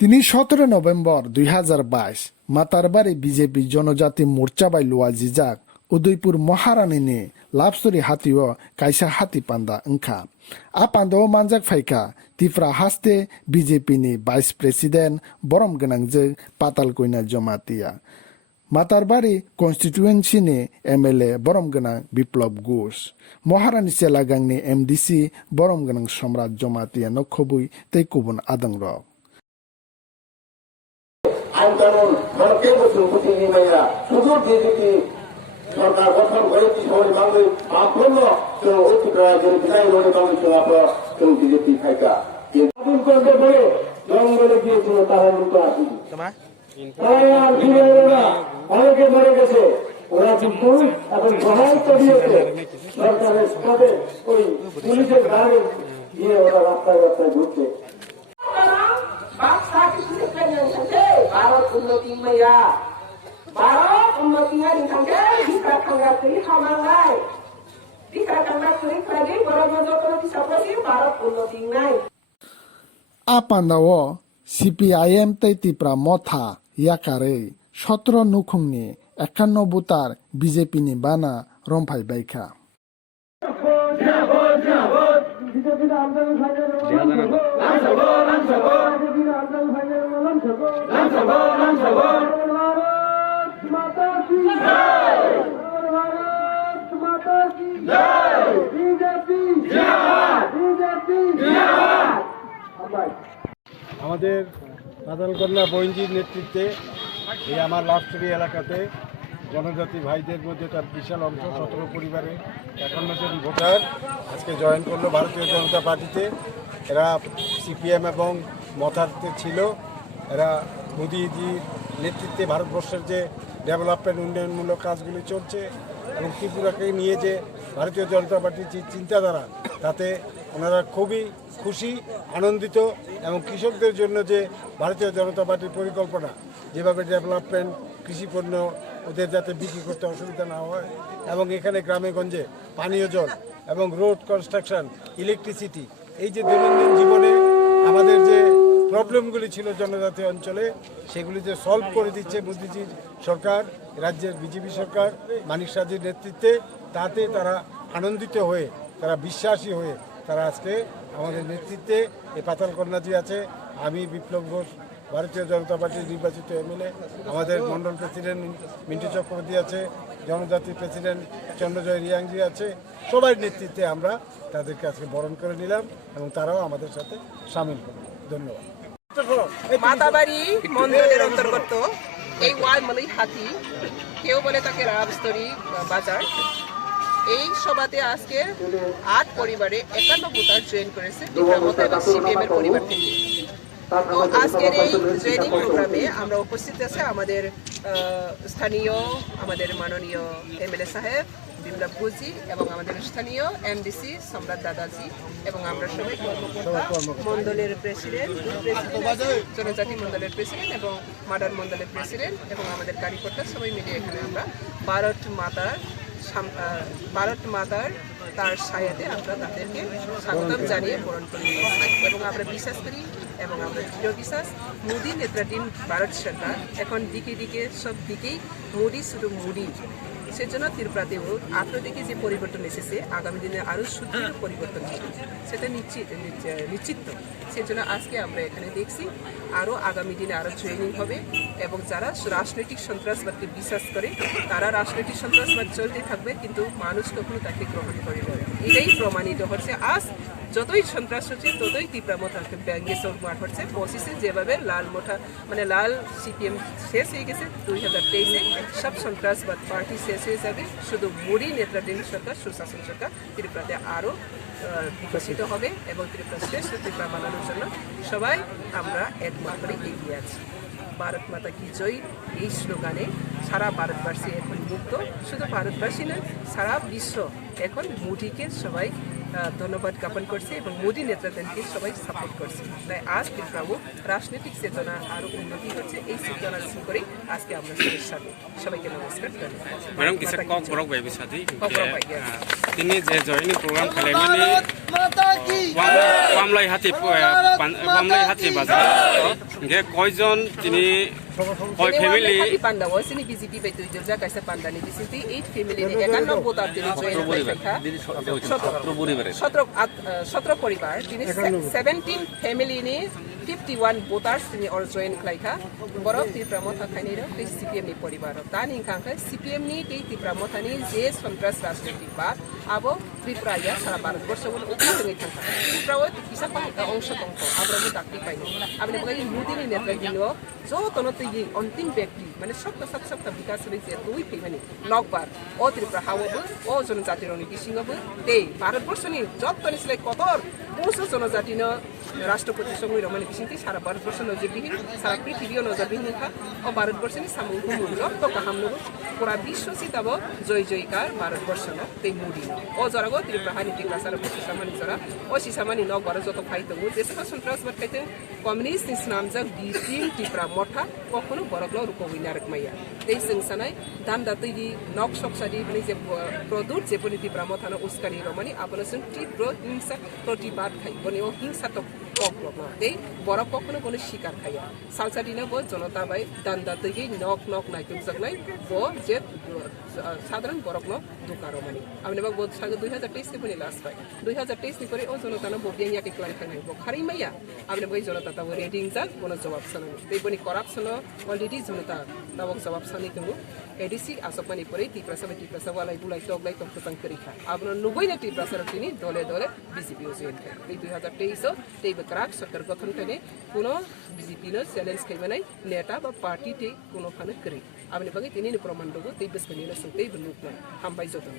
তিনি 17 November 2022 Matarbari BJP জনজাতি মোর্চা by লুয়া জিজাক Udaipur মহারানী নে লাভসরি হাতিও কাইসা হাতি পান্দা ওংখা আ পান্দাও মানজাক ফাইকা তিফ্রা হাস্তে বিজেপি নি ভাইস প্রেসিডেন্ট বরম গনাংজে পাতাল কইনা জমাতিয়া মাতারবাড়ি কনস্টিটুয়েন্সি নি এমএলএ বরম গনাং বিপ্লব ঘোষ মহারানী সেলাগাংনি এমডিসি বরম গনাং সম্রাট জমাতিয়া নখবুই তৈ কুবুন আদং রক আইন কানুন ভারতীয় প্রতিনিধিরা শুধু বিজেপি সরকার গঠন করে সময় বাংলা মাপন্ন বিদায় রোডে বাংলা বিজেপি থাকা স্বাধীন করতে বলে জঙ্গলে গিয়েছিল তারা কিন্তু আসেনি অনেকে মরে গেছে ওরা কিন্তু এখন বহাল করিয়েছে সরকারের পদে ওই পুলিশের গাড়ি গিয়ে ওরা রাস্তায় রাস্তায় ঘুরছে भारत उन्नति मैया भारत उन्नतिया दिखांगे दिखा खांगा करी खामांगाय दिखा खांगा करी खागे बरम जो कोनो दिसापसि भारत उन्नति नाय আপান্দাও সিপিআইএম তৈ তিপ্রা মথা ইয়াকারে 17 নুখুংনি 51 বুতার বিজেপি নি বানা রমফাই বাইখা আমাদের বাদলকন্যা বইনজির নেতৃত্বে এই আমার লাভসরি এলাকাতে জনজাতি ভাইদের মধ্যে তার বিশাল অংশ 17 পরিবারে 51 জন ভোটার আজকে জয়েন করলো ভারতীয় জনতা পার্টিতে। এরা সিপিএম এবং মথাতে ছিল। এরা মোদিজির নেতৃত্বে ভারতবর্ষের যে ডেভেলপমেন্ট উন্নয়নমূলক কাজগুলি চলছে এবং ত্রিপুরাকে নিয়ে যে ভারতীয় জনতা পার্টির যে চিন্তাধারা তাতে ওনারা খুবই খুশি আনন্দিত এবং কৃষকদের জন্য যে ভারতীয় জনতা পার্টির পরিকল্পনা যেভাবে ডেভেলপমেন্ট কৃষিপণ্য ওদের যাতে বিক্রি করতে অসুবিধা না হয় এবং এখানে গ্রামে গঞ্জে পানীয় জল এবং রোড কনস্ট্রাকশন ইলেকট্রিসিটি এই যে দৈনন্দিন জীবনে আমাদের যে প্রবলেমগুলি ছিল জনজাতি অঞ্চলে সেগুলি যে সলভ করে দিচ্ছে মোদিজির সরকার রাজ্যের বিজেপি সরকার মানিক সাজির নেতৃত্বে তাতে তারা আনন্দিত হয়ে তারা বিশ্বাসী হয়ে তারা আজকে আমাদের নেতৃত্বে এই পাতালকন্যাজি আছে আমি বিপ্লব ঘোষ ভারতীয় জনতা পার্টির নির্বাচিত এমএলএ আমাদের মন্ডল প্রেসিডেন্ট মিন্টু চক্রবর্তী আছে জনজাতি প্রেসিডেন্ট চন্দ্রজয় রিয়াংজি আছে সবার নেতৃত্বে আমরা তাদেরকে আজকে বরণ করে নিলাম এবং তারাও আমাদের সাথে সামিল হল। ধন্যবাদ। মাতাবাড়ি মন্ডলের অন্তর্গত এই ওয়ালমালি হাতি কেউ বলে তাকে রাবস্তরী বাজার এই সভাতে আজকে 8 পরিবারে 51 ভোটার জয়েন করেছে সিপিএম এর পরিবার থেকে। তো আজকের এই জয়েনিং প্রোগ্রামে আমরা উপস্থিত আছে আমাদের স্থানীয় আমাদের মাননীয় এমএলএ সাহেব বিপ্লব ঘোষজি এবং আমাদের স্থানীয় এমডিসি সম্রাট দাদাজি এবং আমরা সবাই কর্মকর্তা মন্ডলের প্রেসিডেন্ট জনজাতি মন্ডলের প্রেসিডেন্ট এবং মাডার মন্ডলের প্রেসিডেন্ট এবং আমাদের কার্যকর্তা সবাই মিলে এখানে আমরা ভারত মাতার তার সায়াতে আমরা তাদেরকে স্বাগতম জানিয়ে বরণ করি এবং আমরা বিশ্বাস করি এবং আমরা দৃঢ় বিশ্বাস মোদী নেতৃত্বাধীন ভারত সরকার এখন দিকে দিকে সব দিকেই মোদী শুধু মোদী সেজন্য ত্রিপুরাতেও আপনাদেরকে যে পরিবর্তন এসেছে আগামী দিনে আরও সুদৃঢ় পরিবর্তন হবে সেটা নিশ্চিত। সেজন্য আজকে আমরা এখানে দেখছি আরও আগামী দিনে আরও ট্রেনিং হবে এবং যারা রাজনৈতিক সন্ত্রাসবাদকে বিশ্বাস করে তারা রাজনৈতিক সন্ত্রাসবাদ চলতে থাকবে কিন্তু মানুষ কখনো তাকে গ্রহণ করে না। এটাই প্রমাণিত হচ্ছে আজ যতই সন্ত্রাস হচ্ছে ততই তীব্র মোটা ব্যাঙ্গে চৌমার হচ্ছে পঁচিশে যেভাবে লাল সিপিএম শেষ হয়ে গেছে 2023-এ সব সন্ত্রাসবাদ পার্টি শেষ হয়ে যাবে শুধু মোদী নেতৃত্বাধীন সরকার সুশাসন সরকার ত্রিপুরাতে আরও বিকশিত হবে এবং ত্রিপুরা শ্রেষ্ঠ ত্রিপুরা বানানোর জন্য সবাই আমরা একমত করে এগিয়ে আছি। ভারত মাতা কি জয় এই স্লোগানে সারা ভারতবাসী এখন মুক্ত, শুধু ভারতবাসী নয় সারা বিশ্ব এখন মোদীকে সবাই ধন্যবাদ জ্ঞাপন করছে এবং মোদী নেতৃত্বকে সবাই সাপোর্ট করছে। তাই আজ ত্রিপুরাও রাজনৈতিক চেতনা আরও উন্নতি হচ্ছে এই চেতনা করে আজকে আমরা সবার সাথে সবাইকে নমস্কার ম্যাডাম কিছু কক বরক ভাই সাথে তিনি যে জয়েনিং প্রোগ্রাম খালাইমানি ওয়ামলাই হাতি বাজার Hingke koijon tini koi family Hati panda was ini BJP betul juga kaisa panda ni disinti 8 family ni ekan no voter tini join kaisa. 17 পরিবার তিনি 17 ফ্যামিলি নি 51 ভোটার্স তিনি অর জয়েন খাইখা বড় ত্রিপ্রাম থাকাইনি র সিপিএম নি পরিবার তানি কাংখা সিপিএম নি তে ত্রিপ্রাম থানি যে সন্ত্রাস রাজনৈতিক বা আবো ত্রিপুরায়া সারা ভারতবর্ষ বলে উপাসনি থাকা ত্রিপুরাও কিসা অংশ তংক আবরাবো তাকতি পাইনি আপনি বলি মুদিনি নেতৃত্ব যতন তৈরি অন্তিম ব্যক্তি মানে সপ্তাহ বিকাশ রয়েছে দুই মানে নকবার ও ত্রিপুরা হাওয়াবো ও জনজাতির বিসিংবো তে ভারতবর্ষনি যতনি সিলাই কতর বহু জনজাতিন রাষ্ট্রপতি সময় রমানি বিসিংতি সারা ভারতবর্ষ নজরবিহীন সারা পৃথিবীও নজরবিহীন খা ও ভারতবর্ষনি সামুং মূল্য তো কাহামনো পুরা বিশ্ব সিতাব জয় জয়কার ভারতবর্ষ ন তে মুদি ও জরাগো ত্রিপুরা হানি ত্রিপুরা সারা সিসামানি জরা ও সিসামানি নকবার যত ফাইতো যেসব সন্ত্রাসবাদ খাইতে কমিউনিস্ট নামজাক বিটিম ত্রিপুরা মঠা কখনো বরগল রূপবিনারক মাইয়া এই সংসানাই দান্দা তৈরি নক সকসাদি মানে যে প্রদূর যে পনি ত্রিপুরা মথানো উস্কানি রমানি আপনসন তীব্র হিংসা প্রতিবাদ খাই বনি ও হিংসা তো পগ্লব এই বড় কখনো কোনো শিকার খাইয়া সালসাদিনা বো জনতা বাই দান্দা তৈরি নক নাইতুক জাগলাই বো যে সাধারণ বরগ্ন দুকার রমানি আপনি বাক বহুত সাগে 2023 নি পনি লাস্ট পাই 2023 নি পরে ও জনতা না ববিয়াং ইয়াকে ক্লারি খাই বো খারি মাইয়া আপনি বই জনতা তা রেডিং জাক কোনো জবাব সানি এই বনি করাপশন অলরেডি জনতা তাবক জবাব সানি কেমু এডিসি আসপানি পরে টিপ্রাসা ওয়ালাই বুলাই টগলাই তংকতাং করিখা আপন নুবই না টিপ্রাসা রতিনি দলে বিজেপি ও জয়েন খাই এই 2023 তেই বকরাক সরকার গঠন করে কোনো বিজেপি ন চ্যালেঞ্জ খাইবানাই নেতা বা পার্টি তে কোনো ফানে করি আপনি বাকি তিনি প্রমাণ দেবো তেই বসপনি না সুতেই বনুক হামবাই যতন